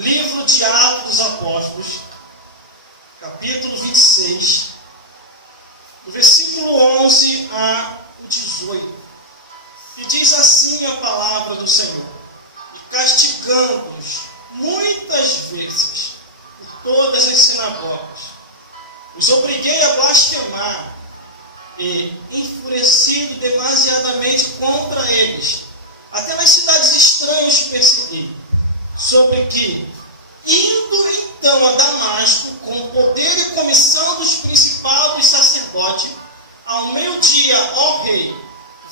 Livro de Atos dos Apóstolos, capítulo 26, do versículo 11 a 18, que diz assim a palavra do Senhor: e castigando-os muitas vezes por todas as sinagogas, os obriguei a blasfemar, e, enfurecido demasiadamente contra eles, até nas cidades estranhas persegui, sobre que, indo então a Damasco, com poder e comissão dos principados e sacerdotes, ao meio-dia, ó rei,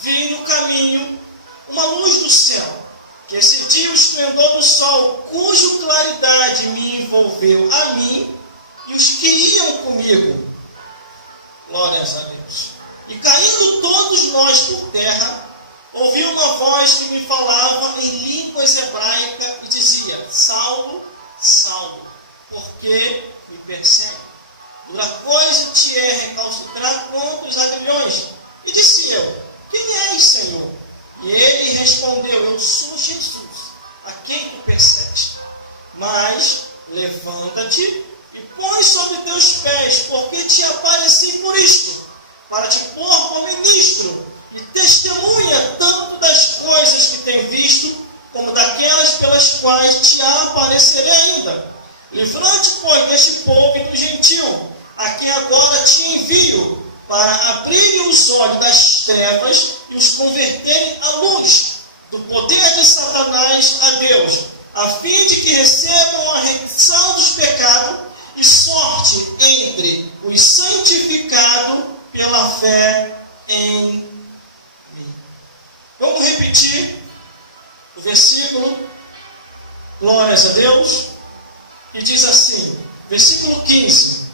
vi no caminho uma luz do céu, que excedia o esplendor do sol, cuja claridade me envolveu a mim e os que iam comigo. Glórias a Deus. E caindo todos nós por terra, ouvi uma voz que me falava em línguas hebraicas e dizia: Saulo, Saulo, por que me persegue? Dura coisa te é recalcitrar contra os aguilhões. E disse eu: quem és, Senhor? E ele respondeu: eu sou Jesus, a quem tu persegues. Mas levanta-te e põe sobre teus pés, porque te apareci por isto, para te pôr como ministro e testemunha tanto das coisas que tem visto, como daquelas pelas quais te aparecerei ainda. Livrante, pois, deste povo e do gentil, a quem agora te envio, para abrirem os olhos das trevas e os converterem à luz do poder de Satanás a Deus, a fim de que recebam a remissão dos pecados e sorte entre os santificados pela fé em mim. Vamos repetir o versículo, glórias a Deus, e diz assim, versículo 15,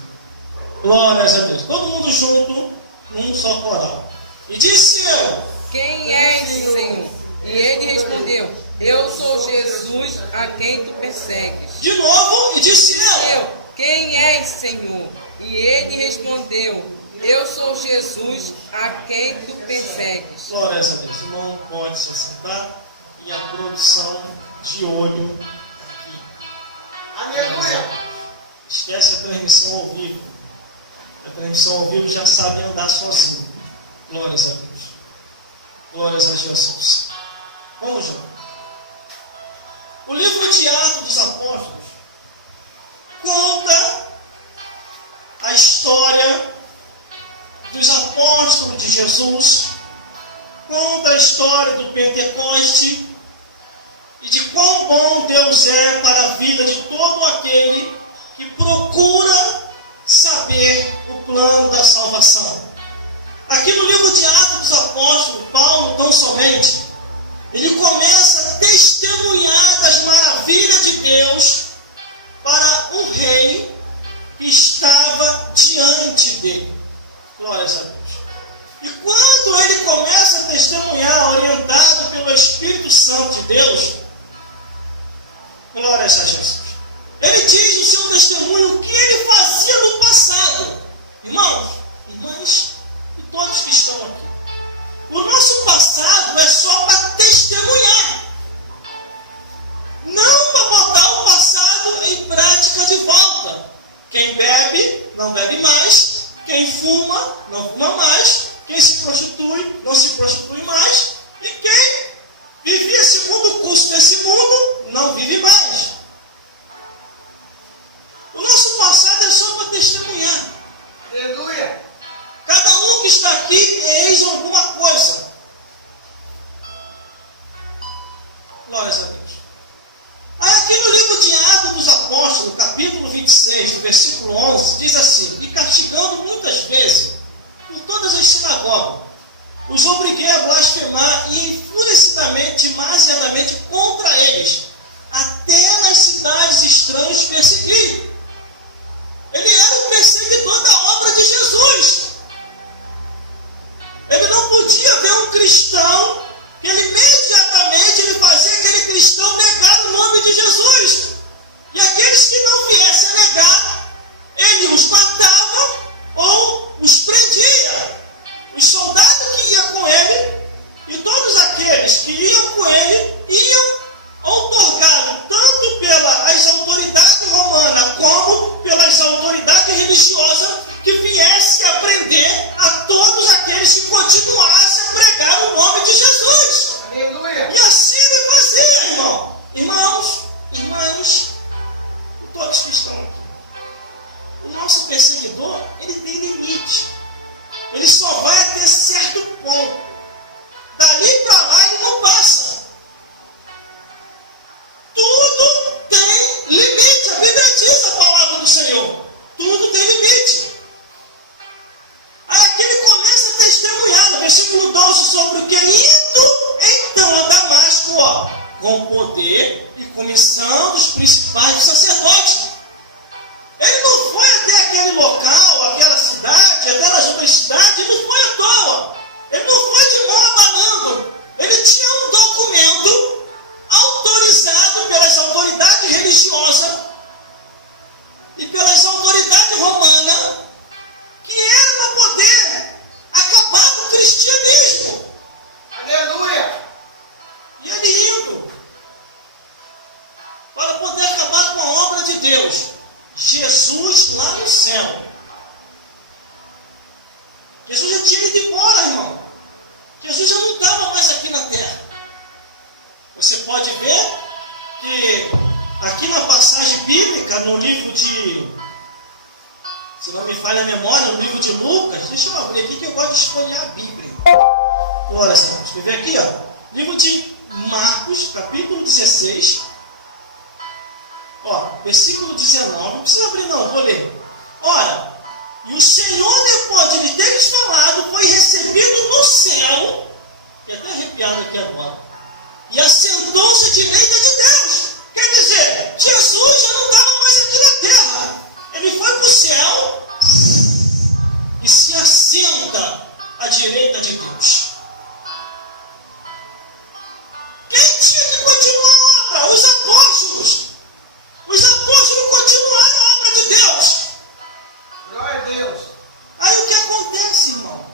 glórias a Deus, todo mundo junto, num só coral. E disse eu: quem és, Senhor? E ele respondeu: eu sou Jesus, a quem tu persegues. De novo, e disse eu: quem és, Senhor? E ele respondeu: eu sou Jesus, a quem tu persegues. Glórias a Deus. O irmão pode se sentar, e a produção de olho aqui. Aleluia! Esquece a transmissão ao vivo. A transmissão ao vivo já sabe andar sozinho. Glórias a Deus. Glórias a Jesus. Vamos, João. O livro de Atos dos Apóstolos conta a história dos apóstolos de Jesus, conta a história do Pentecoste e de quão bom Deus é para a vida de todo aquele que procura saber o plano da salvação. Aqui no livro de Atos dos Apóstolos, Paulo, tão somente, ele começa a testemunhar das maravilhas de Deus para o rei que estava diante dele. Glórias a Deus. E quando ele começa a testemunhar, orientado pelo Espírito Santo de Deus, glórias a Jesus, ele diz no seu testemunho o que ele fazia no passado. Irmãos, irmãs e todos que estão aqui, o nosso passado é só para testemunhar, não para botar o passado em prática de volta. Quem bebe, não bebe mais. Quem fuma, não fuma mais. Quem se prostitui, não se prostitui mais. E quem vivia segundo o curso desse mundo, não vive mais. O nosso passado é só para testemunhar. Aleluia! Cada um que está aqui é ex alguma coisa. Glórias a Deus. Aqui no livro de Atos dos Apóstolos, capítulo 26, do versículo 11, diz assim: e castigando muitas vezes por todas as sinagogas, os obriguei a blasfemar e enfurecidamente, demasiadamente contra eles, até nas cidades estranhas persegui. Ele era o perseguidor da obra de Jesus. Ele não podia ver um cristão, imediatamente ele fazia aquele cristão negar o nome de Jesus. E aqueles que não viessem a negar, ele os matava ou os prendia. Os soldados que iam com ele e todos aqueles que iam com ele iam outorgados tanto pelas autoridades principais, dos sacerdotes. Ele não foi até aquele local, aquela cidade, aquelas outras cidades, ele não foi à toa. Ele não foi de mão abanando. Ele tinha um documento autorizado pelas autoridades religiosas e pelas autoridades romanas, que era para poder acabar com o cristianismo. Aleluia! E ele indo para poder acabar com a obra de Deus. Jesus lá no céu. Jesus já tinha ido embora, irmão. Jesus já não estava mais aqui na terra. Você pode ver que aqui na passagem bíblica, no livro de, se não me falha a memória, no livro de Lucas, deixa eu abrir aqui que eu gosto de escolher a Bíblia. Bora, escrever aqui, ó. Livro de Marcos, capítulo 16, ó, versículo 19, não precisa abrir não, vou ler. Ora, e o Senhor, depois de lhe ter lhes falado, foi recebido no céu, e até arrepiado aqui agora, e assentou-se à direita de Deus. Quer dizer, Jesus já não estava mais aqui na terra. Ele foi para o céu e se assenta à direita de Deus. Quem tinha que continuar a obra? Os apóstolos. Os apóstolos continuaram a obra de Deus. Glória a Deus! Aí o que acontece, irmão?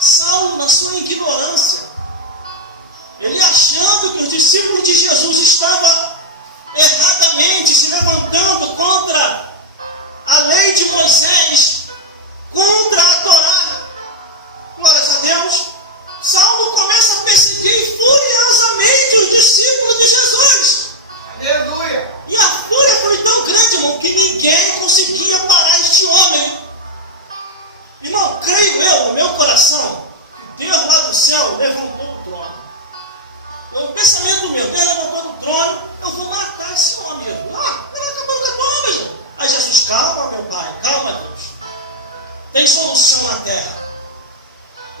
Saulo, na sua ignorância, ele achando que os discípulos de Jesus estavam erradamente se levantando contra a lei de Moisés, contra a Torá, glórias a Deus, Saulo começa a perseguir furiosamente os discípulos de Jesus. Aleluia! E a fúria foi tão grande, irmão, que ninguém conseguia parar este homem. Irmão, creio eu, no meu coração, que Deus lá do céu levantou o trono. É um pensamento meu, Deus levantou o trono, eu vou matar esse homem. Jesus. Vai acabando com a tua obra, Jesus. Aí Jesus, calma, meu pai, calma, Deus. Tem solução na terra.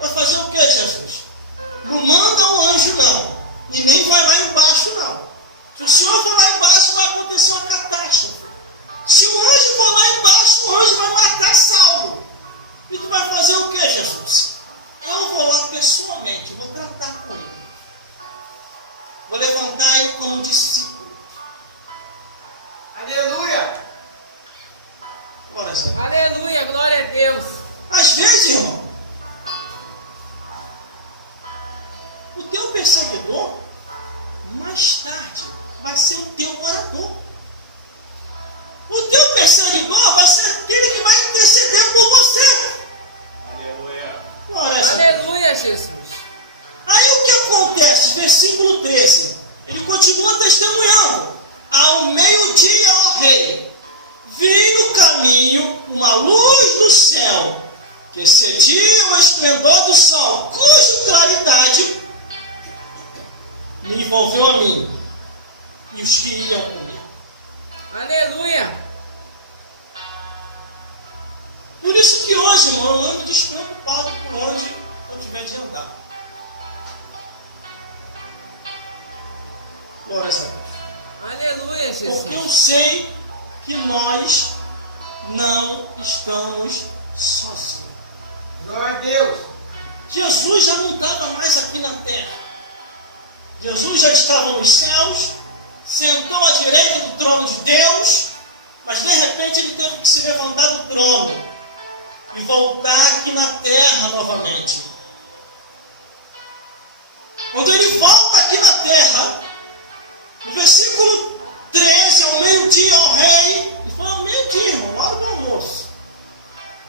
Vai fazer o que, Jesus? Não manda um anjo, não. E nem vai lá embaixo, não. Se o Senhor for lá embaixo, vai acontecer uma catástrofe. Se o anjo for lá embaixo, o anjo vai matar Saulo. E tu vai fazer o que, Jesus? Eu vou lá pessoalmente, vou tratar com ele. Vou levantar ele como discípulo. Aleluia! Glória a Deus. Aleluia, glória a Deus. Às vezes, irmão, o teu perseguidor, mais tarde, vai ser o teu orador. O teu perseguidor vai ser aquele que vai interceder por você. Aleluia! Glória a Deus. Aleluia, Jesus. Aí o que acontece? Versículo 13. Ele continua testemunhando. Ao meio-dia, ó rei, vi no caminho uma luz do céu, que excedia o esplendor do sol, cuja claridade me envolveu a mim e os que iam comigo. Aleluia. Por isso que hoje, irmão, eu ando despreocupado por onde eu tiver de andar. Glória a Deus. Aleluia, Jesus. Porque eu sei que nós não estamos sozinhos. Glória a Deus! Jesus já não estava mais aqui na terra. Jesus já estava nos céus, sentou à direita do trono de Deus, mas de repente ele teve que se levantar do trono e voltar aqui na terra novamente. Quando ele volta aqui na terra, no versículo 13, ao meio-dia, ao rei, ele fala, ao meio-dia, irmão, hora do almoço.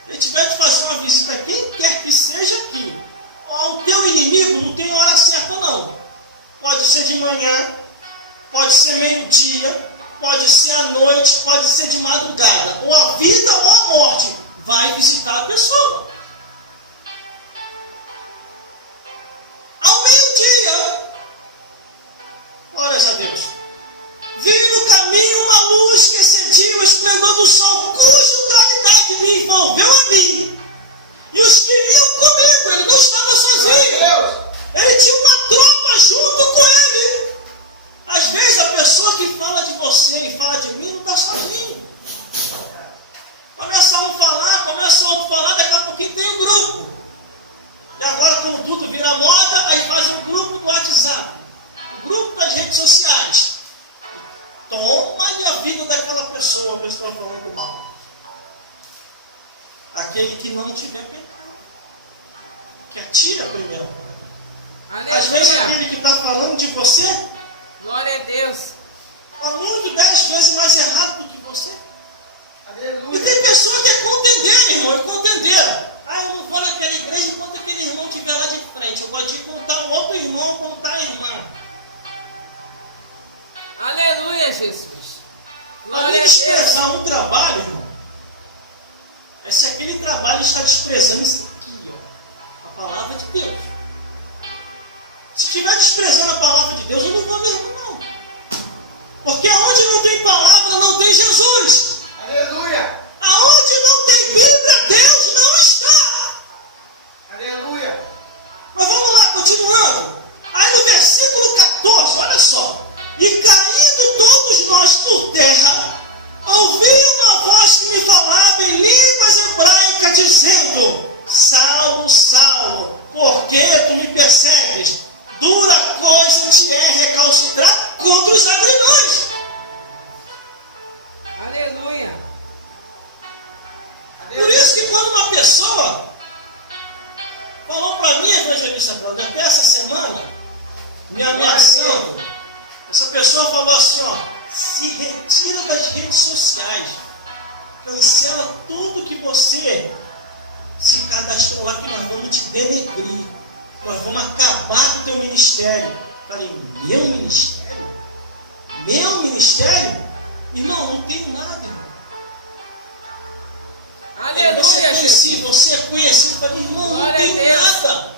Se tiver de fazer uma visita a quem quer que seja aqui, ao teu inimigo, não tem hora certa não. Pode ser de manhã, pode ser meio-dia, pode ser à noite, pode ser de madrugada. Ou a vida ou a morte. Vai visitar a pessoa. Ao meio-dia, glórias a Deus, vi no caminho uma luz que excedia o esplendor do sol, cuja claridade me envolveu a mim. E os que iam comigo, ele não estava sozinho. Ele tinha uma tropa junto com ele. Às vezes a pessoa que fala de você vida daquela pessoa que está falando mal? Aquele que não tiver pecado. Que atira primeiro. Às vezes aquele que está falando de você, Glória a Deus. está muito 10 vezes mais errado do que você. Aleluia. E tem pessoa que é contendeira, irmão, é contendeira. Ah, eu não vou naquela igreja enquanto aquele irmão estiver lá de frente. Eu gosto de contar o outro irmão, contar a irmã. Aleluia, Jesus. Glória Além a de Deus. desprezar um trabalho, irmão, mas se aquele trabalho está desprezando isso aqui, ó, a palavra de Deus. Se estiver desprezando a palavra de Deus, eu não vou mesmo, não. Porque aonde não tem palavra, não tem Jesus. Aleluia. Aonde não tem Bíblia, Deus não está. Aleluia. Mas vamos lá, continuando. Aí no versículo 14, olha só. E caindo todos nós por terra, ouvi uma voz que me falava em línguas hebraicas, dizendo: Saulo, Saulo, por que tu me persegues? Dura coisa te é recalcitrar contra os aguilhões. Aleluia. Por isso que quando uma pessoa falou para mim, evangelista Cláudio, até essa semana, me ameaçando, essa pessoa falou assim, ó, se retira das redes sociais, cancela tudo que você se cadastrou lá, que nós vamos te denegrir, nós vamos acabar com o teu ministério. Falei, meu ministério? Meu ministério? Irmão, não tenho nada, irmão. Aleluia. Você é conhecido, falei, irmão, não Glória a tenho Deus. nada.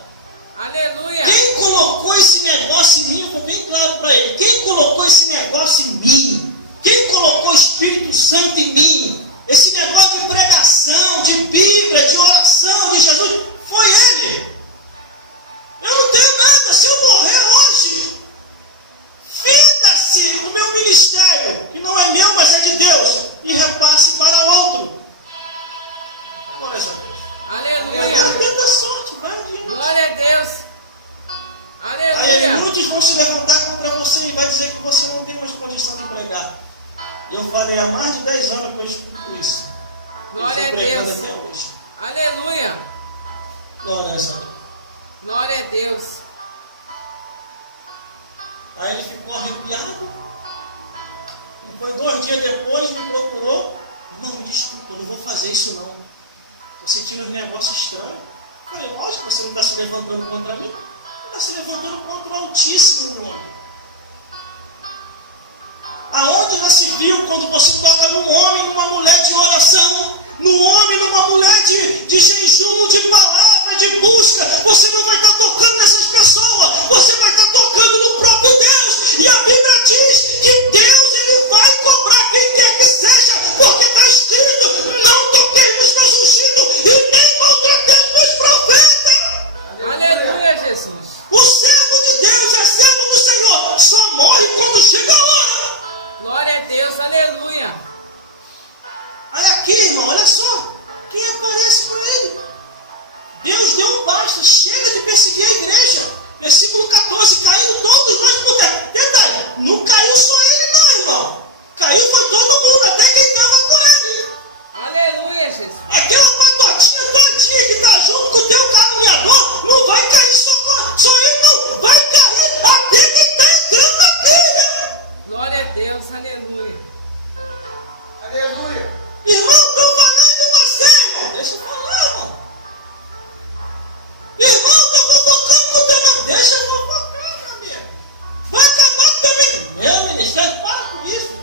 Aleluia. Quem colocou esse negócio em mim, eu fui bem claro para ele, quem colocou esse negócio em mim? Quem colocou o Espírito Santo em mim? Esse negócio de pregação, de Bíblia, de oração, de Jesus, foi ele. Eu não tenho nada, se eu morrer hoje, finda-se o meu ministério, que não é meu, mas é de Deus, e repasse para outro. Glória a Deus. Aleluia. Tenta sorte, vai adiante. Glória a Deus. Aí Aleluia. muitos vão se levantar contra você e vai dizer que você não tem mais condição de pregar. Eu falei há mais de 10 anos que eu escuto isso. Eu Glória estou a pregando Deus. até hoje. Aleluia. Glória a Deus. Glória a Deus. Aí ele ficou arrepiado. Foi 2 dias depois, me procurou. Não, me desculpa, eu não vou fazer isso não. Você tira um negócio estranho. Eu falei, lógico, você não está se levantando contra mim. Está se levantando contra o Altíssimo, meu homem. Aonde já se viu quando você toca num homem, numa mulher de oração, num homem, numa mulher de jejum, de palavra, de busca, você não vai estar tocando nessas pessoas, você vai estar tocando no próprio Deus. E a Bíblia diz que Deus ele vai cobrar quem quer que seja, porque está escrito: não toquei nos meus ungidos e nem maltratei meus profetas. Aleluia, Jesus. O servo de Deus é servo do Senhor, só morre quando chega a hora. Glória a Deus. Aleluia. Aí aqui, irmão, olha só, quem aparece para ele? Deus deu um basta, chega de perseguir a igreja. Versículo 14, caindo todos nós por terra. Detalhe, não caiu só ele não, irmão. Caiu foi todo mundo, até quem estava com ele. Aleluia, Jesus. Aquela patotinha todinha que está junto com o teu caminhador, não vai cair só ele não, vai cair até quem está entrando na trilha. Glória a Deus. Aleluia. Aleluia. Irmão, estou falando de você, irmão. Deixa eu falar, irmão. Irmão, estou fofocando com o teu nome. Deixa eu fofocar, meu amigo. Vai acabar com o teu ministério. Meu ministério, para com isso.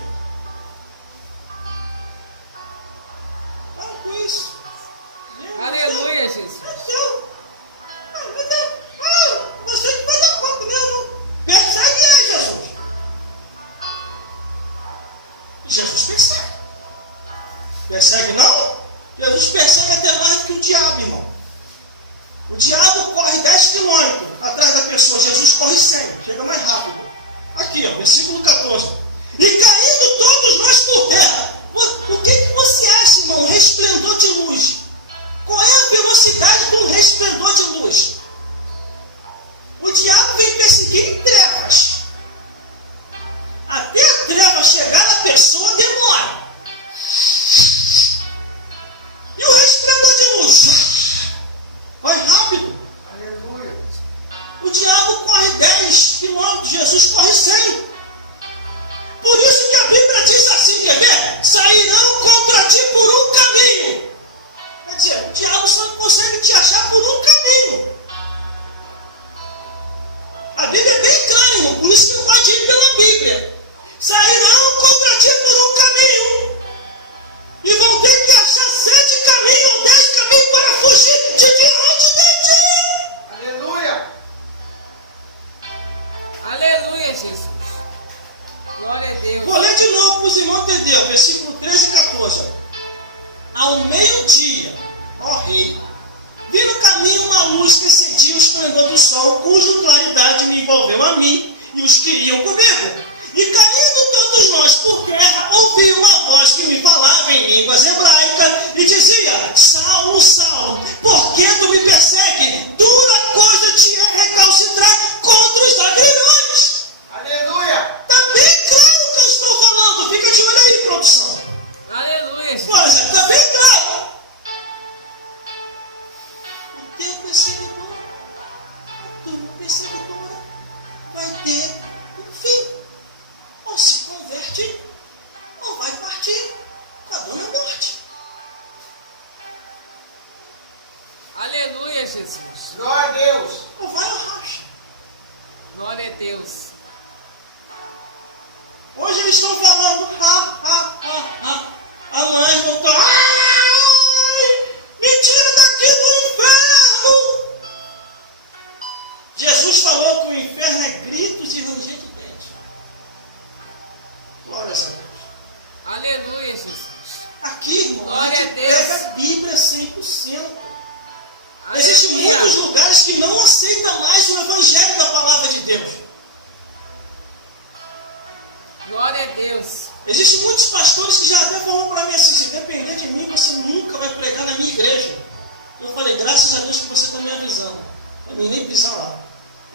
Para com isso. Aleluia, Jesus. Você que vai dar conta mesmo. Persegue aí, Jesus. Jesus persegue. Persegue não? Jesus persegue até mais do que o diabo, irmão. O diabo corre 10 quilômetros atrás da pessoa. Jesus corre 100. Chega mais rápido. Aqui, ó, versículo 14. E caindo todos nós por terra. O que você acha, irmão? Um resplendor de luz. Qual é a velocidade de um resplendor de luz? O diabo vem perseguir em trevas. Até a treva chegar na pessoa demora. corri. Vi no caminho uma luz que excedia o esplendor do sol, cuja claridade me envolveu a mim e os que iam comigo. E caindo todos nós por terra, ouvi uma voz que me falava em línguas hebraicas e dizia: Saulo, Saulo, por que tu me persegue? Dura coisa te é recalcitrar contra os aguilhões. Aleluia. Está bem claro o que eu estou falando. Fica de olho aí, produção. Aleluia. Por exemplo, está bem claro. O teu perseguidor, a tua perseguidora, vai ter um fim. Ou se converte, ou vai partir da dona morte. Aleluia, Jesus. Glória a Deus. Ou vai ao racha. Glória a Deus. Hoje eles estão falando, amanhã vão estar, ai, me tira daqui do inferno. Jesus falou que o inferno é gritos e ranger de dente. Glórias a Deus. Aleluia, Jesus. Aqui, irmão, Glória a gente a Deus. pega a Bíblia 100%. Existem muitos lugares que não aceitam mais o evangelho da palavra de Deus. Glória a Deus. Existem muitos pastores que já até falaram para mim assim: se depender de mim, você nunca vai pregar na minha igreja. Eu falei: graças a Deus que você está me avisando. Para mim nem pisar lá.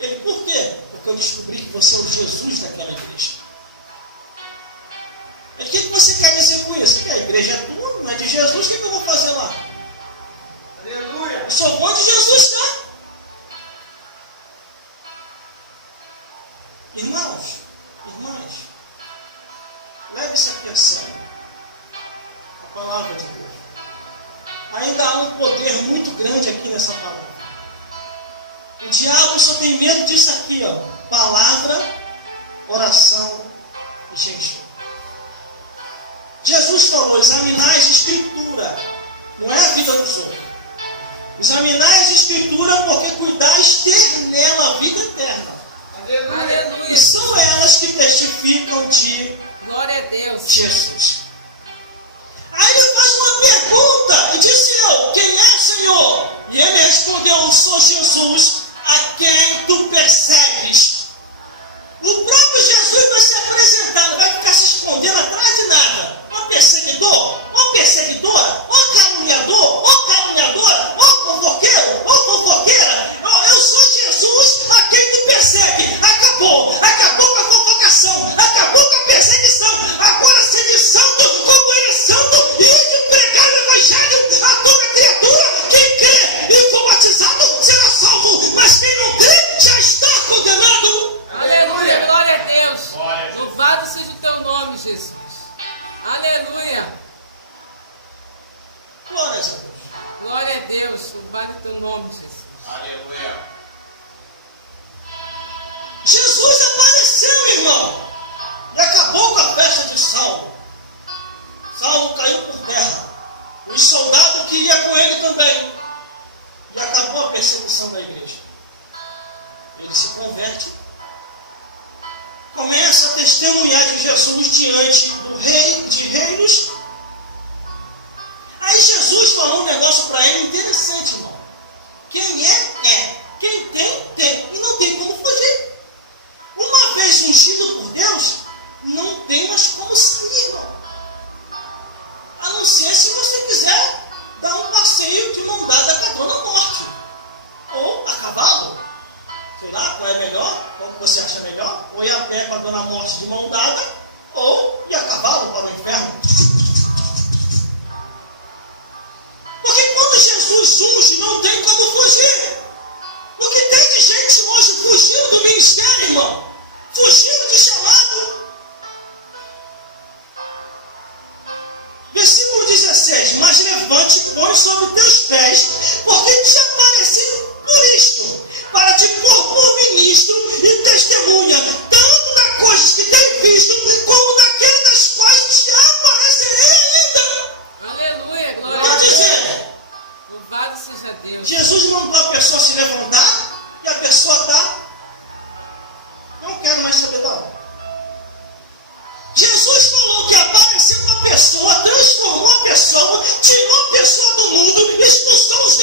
Ele: por quê? Porque eu descobri que você é o Jesus daquela igreja. Ele: o que você quer dizer com isso? Que a igreja é tua, não é de Jesus, o que eu vou fazer lá? Aleluia. Só onde Jesus está. Irmãos, irmãs, leve isso aqui a sério. A palavra de Deus. Ainda há um poder muito grande aqui nessa palavra. O diabo só tem medo disso aqui, ó. Palavra, oração e jejum. Jesus falou: examinai as escrituras. Não é a vida dos outros. Examinai as escrituras, porque cuidais ter nela a vida eterna. Aleluia. E Aleluia. são elas que testificam de Glória a Deus. Jesus. Aí ele faz uma pergunta e disse: eu, quem é, Senhor? E ele respondeu: eu sou Jesus, a quem tu persegues. O próprio Jesus vai se apresentar, não vai ficar se escondendo atrás de nada. Ó perseguidor, ó perseguidora, ó caluniador, ó caluniadora, ó fofoqueiro, ó fofoqueira. Eu sou Jesus, a quem tu persegue. Acabou com a fofocação, acabou com a perseguição. Agora sede santo, como ele é santo, e de pregar o evangelho a toda criatura. Quem crê e for batizado será salvo, mas quem não crê já está condenado. Aleluia. Glória a Deus. Glória a Deus. Louvado seja o teu nome, Jesus. Aleluia. Glória a Deus. Glória a Deus. Louvado o teu nome, Jesus. Aleluia. Jesus apareceu, irmão, e acabou com a festa de Saulo. Saulo caiu por terra. Os soldados que iam com ele também. E acabou a perseguição da igreja. Ele se converte. Começa a testemunhar de Jesus diante do rei de reinos. Aí Jesus falou um negócio para ele interessante, irmão. Quem é, é. Quem tem, tem. E não tem como fugir. Uma vez ungido por Deus, não tem mais como sair, irmão. A não ser se você quiser dar um passeio de mão dada com a dona morte. Ou a cavalo. Sei lá, qual é melhor? Qual que você acha melhor? Ou ir a pé com a dona morte de mão dada, ou ir a cavalo para o inferno. Porque quando Jesus unge, não tem como fugir. Porque tem de gente hoje fugindo do ministério, irmão. Fugindo de chamado. Versículo 16. Mas levante e põe sobre teus pés, porque te apareci por isto, para te pôr por ministro e testemunha, tanto das coisas que tem visto, como daquelas das quais te aparecerei ainda. Aleluia. Glória Quer a Deus. dizer, Louvado seja Deus. Jesus mandou a pessoa se levantar e a pessoa está. Eu não quero mais saber da hora. Jesus falou que apareceu uma pessoa, transformou a pessoa, tirou a pessoa do mundo, expulsou os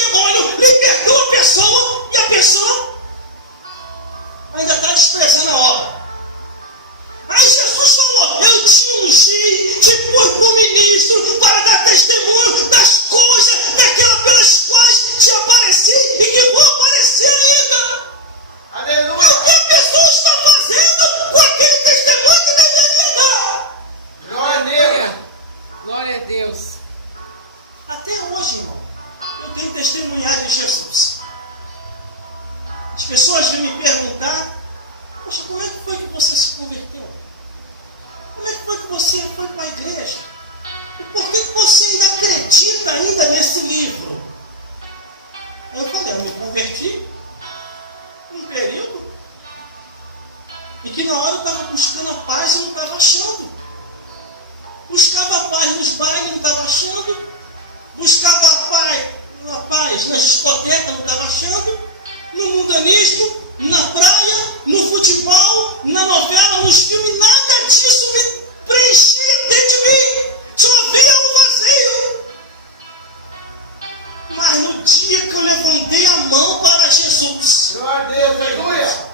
que você ainda acredita ainda nesse livro? Eu falei, eu me converti um período e que na hora eu estava buscando a paz e não estava achando. Buscava a paz nos bailes, não estava achando. Buscava a paz na discoteca, não estava achando. No mundanismo, na praia, no futebol, na novela, nos filmes, nada disso me preenchia dentro de mim. Só havia um vazio. Mas no dia que eu levantei a mão para Jesus, Glória a Deus, aleluia.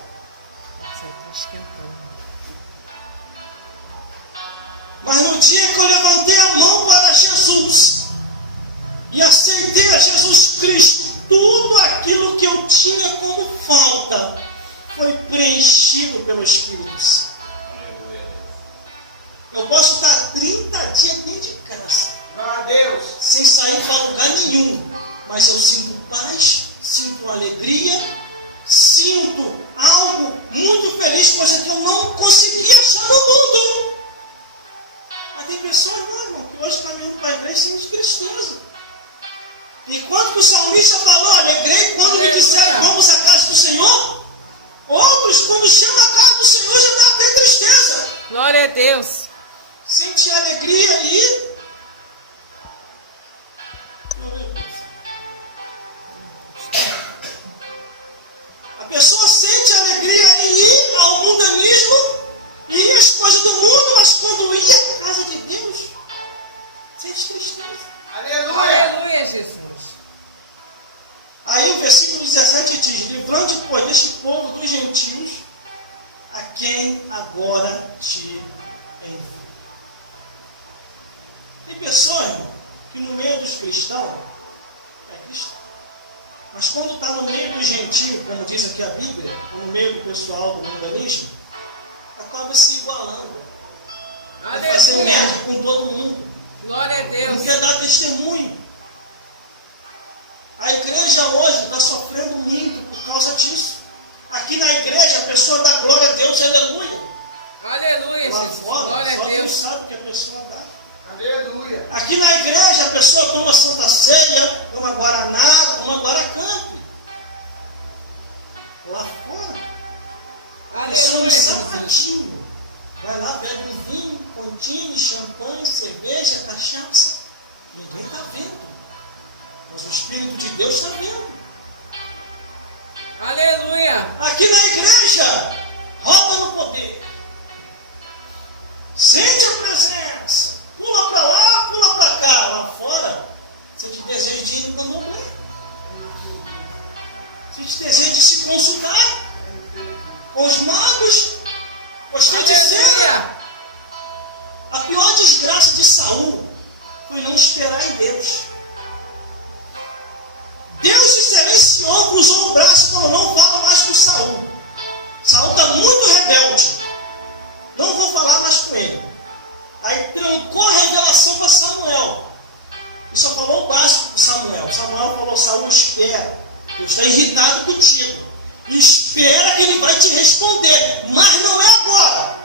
mas no dia que eu levantei a mão para Jesus e aceitei a Jesus Cristo, tudo aquilo que eu tinha como falta foi preenchido pelo Espírito Santo. Eu posso estar 30 dias dentro de casa, Glória a Deus. sem sair para lugar nenhum, mas eu sinto paz, sinto alegria, sinto algo muito feliz, coisa que eu não conseguia achar no mundo. Mas tem pessoas, não, irmão, que hoje caminhando para a igreja sem tristeza. Enquanto que o salmista falou, alegrei quando me disseram vamos à casa do Senhor, outros, quando chamam a casa do Senhor, já dá até tristeza. Glória a Deus. Sente alegria aí. A pessoa sente alegria em ir ao mundanismo e as coisas do mundo, mas quando ia à casa de Deus, sente tristeza. Aleluia. Aleluia, Jesus. Aí o versículo 17 diz, livrando, pois, deste povo dos gentios, a quem agora te envio. Tem pessoas, irmão, que no meio dos cristãos, é cristão. Mas quando está no meio do gentio, como diz aqui a Bíblia, no meio do pessoal do mundanismo, acaba se igualando. Vai fazer merda com todo mundo. Glória a Não Deus. quer dar testemunho. A igreja hoje está sofrendo muito por causa disso. Aqui na igreja a pessoa dá glória a Deus e aleluia. Aleluia, Lá Jesus. fora, Glória só a Deus Deus. sabe o que a pessoa dá. Aleluia. Aqui na igreja a pessoa toma Santa Ceia, toma Guaraná, toma Guaracamp. Lá fora, a pessoa no sapatinho. Vai lá, bebe um vinho, continho, champanhe, cerveja, cachaça. Ninguém está vendo. Mas o Espírito de Deus está vendo. Aleluia. Aqui na igreja, rouba no poder. Sente a presença. Pula para lá, pula para cá. Lá fora, você te deseja de ir para morrer. Você te deseja de se consultar com os magos, com os feiticeiros. A pior desgraça de Saul foi não esperar em Deus. Deus se silenciou, cruzou o braço e falou, não fala mais com Saul. Saul está muito rebelde. Não vou falar mais com ele. Aí trancou a revelação para Samuel. E só falou o básico para Samuel. Samuel falou, Saul, espera. Deus está irritado contigo. Espera que ele vai te responder. Mas não é agora.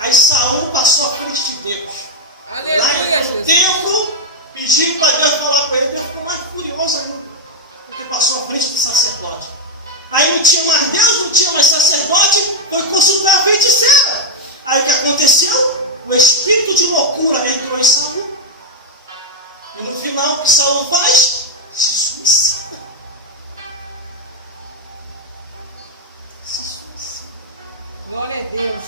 Aí Saul passou à frente de Deus. Aleluia, Lá no Jesus. templo, pediu para Deus falar com ele. Deus ficou mais furioso ainda, porque passou à frente do sacerdote. Aí não tinha mais Deus, não tinha mais sacerdote, foi consultar a feiticeira. Aí o que aconteceu? O espírito de loucura entrou em Saul. E no final, o que Saul faz? Se suicida. Se suicida. Glória a Deus.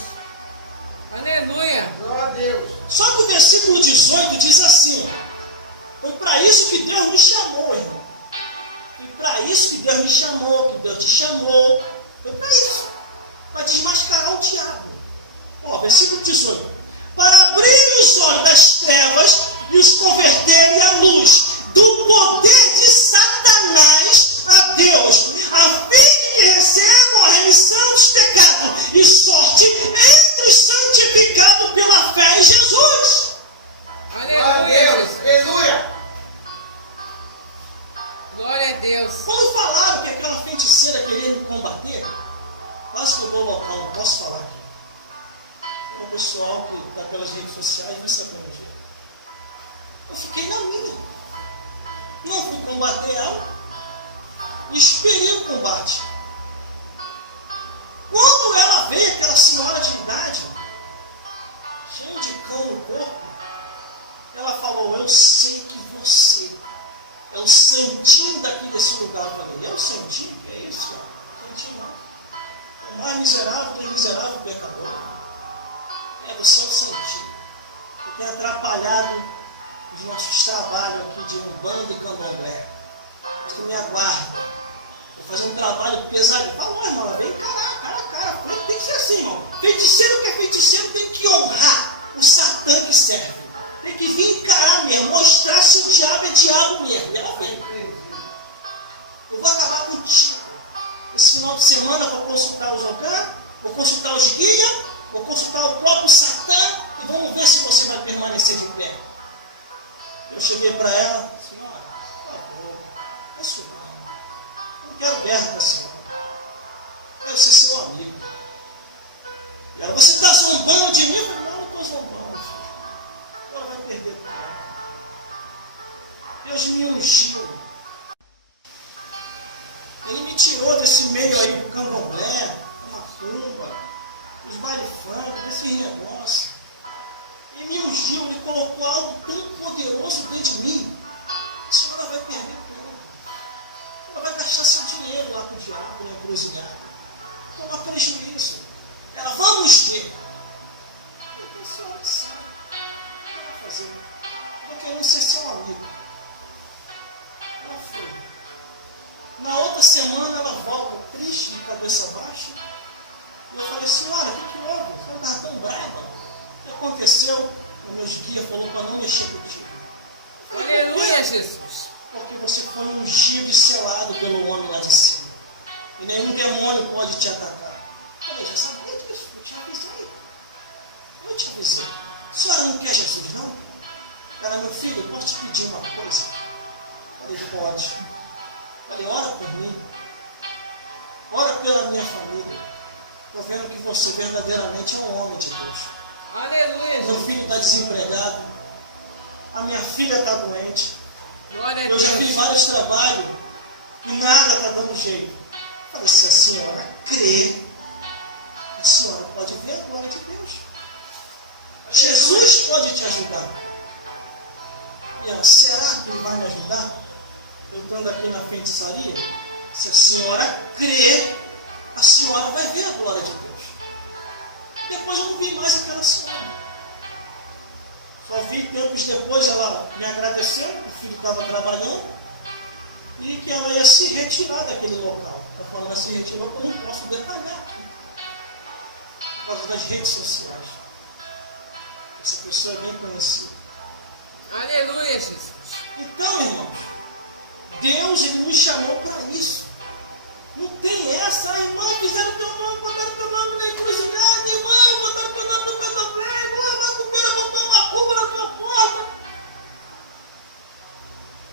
Aleluia. Glória a Deus. Só que o versículo 18 diz assim, foi para isso que Deus me chamou, irmão. Foi para isso que Deus me chamou, que Deus te chamou. Foi para isso. Para desmascarar o diabo. Ó, versículo 18. Para abrir os olhos das trevas e os converterem à luz do poder de Satanás a Deus, a fim de que recebam a remissão dos pecados e sorte entre os santificados pela fé em Jesus. Glória a Deus. Aleluia. Glória a Deus. Quando falaram que aquela feiticeira queria me combater, quase que eu dou local, não posso falar aqui. O pessoal que está pelas redes sociais vai saber onde é. Eu fiquei na minha. Não fui combater ela. Esperei o combate. Quando ela veio, aquela senhora de idade, cheia de cão no corpo, ela falou, eu sei que você é o santinho daqui desse lugar. Eu falei, é o santinho? É isso? Santinho não. O mais miserável do miserável pecador. É você é o santinho. Que tem atrapalhado os nossos trabalhos aqui de Umbanda e Candomblé. Mas tu me aguarda. Vou fazer um trabalho pesado. Fala, não, irmão, vem cara, tem que ser assim, irmão. Feiticeiro que é feiticeiro tem que honrar o Satã que serve. Tem que vir encarar mesmo, mostrar se o diabo é diabo mesmo. Ela veio. Eu vou acabar contigo. Esse final de semana eu vou consultar os Ogã, vou consultar os guias, vou consultar o próprio Satã e vamos ver se você vai permanecer de pé. Eu cheguei para ela, senhora, por favor, é isso não. Não quero guerra com a senhora. Quero ser seu amigo. E ela, você está zombando de mim? Eu falei, não estou zombando. Ela vai perder tudo. Deus me ungiu. Ele me tirou desse meio aí do candomblé, da macumba, dos baile funk, desse negócio. Ele me ungiu, ele colocou algo tão poderoso dentro de mim. A senhora vai perder tudo. Ela vai gastar seu dinheiro lá com o diabo, na cruzilhada. Não dá prejuízo. Ela, vamos ver. Eu falei, senhora que sabe. O que ela vai fazer? Eu quero ser seu amigo. Ela foi. Na outra semana ela volta triste, de cabeça baixa. E eu falei, senhora, o que houve? Você não estava tão brava. O que aconteceu? O meu guia falou para não mexer contigo. Aleluia, Jesus. Porque você foi ungido e selado pelo homem lá de cima. E nenhum demônio pode te atacar. Eu falei, já sabe o que é isso? Eu te avisei. Eu te avisei. A senhora não quer Jesus, não? Cara, meu filho, eu posso te pedir uma coisa? Eu falei, pode. Eu falei, ora por mim. Ora pela minha família. Estou vendo que você verdadeiramente é um homem de Deus. Aleluia. Meu filho está desempregado. A minha filha está doente. Glória a Eu Deus. já fiz vários trabalhos e nada está dando jeito. Eu falei, se a senhora crê, a senhora pode ver a glória de Deus. Jesus pode te ajudar. E ela, será que ele vai me ajudar? Eu estando aqui na feitiçaria, se a senhora crê, a senhora vai ver a glória de Deus. Depois eu não vi mais aquela senhora. Só vi tempos depois ela me agradecendo, o filho estava trabalhando, e que ela ia se retirar daquele local. Então, quando ela se retirou, eu não posso detalhar aqui, por causa das redes sociais. Essa pessoa é bem conhecida. Aleluia, Jesus. Então, irmãos, Deus ele nos chamou para isso. Não tem essa, irmão, fizeram teu nome, botaram teu nome na encruzilhada, irmão, botaram teu nome no candomblé, irmão, vai botar uma culpa na tua porta.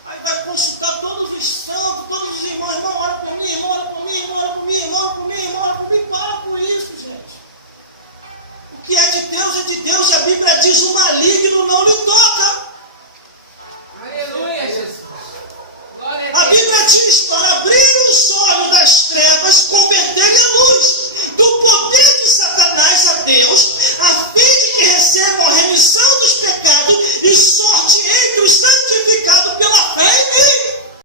Aí vai consultar todos os santos, todos os irmãos, irmão, ora por mim, irmão, ora por mim, irmão, ora por mim, irmão, ora por mim, irmão, ora por mim, para com isso, gente. O que é de Deus, e a Bíblia diz, o maligno não lhe toca. Aleluia, Jesus. Glória A a Deus. Bíblia diz para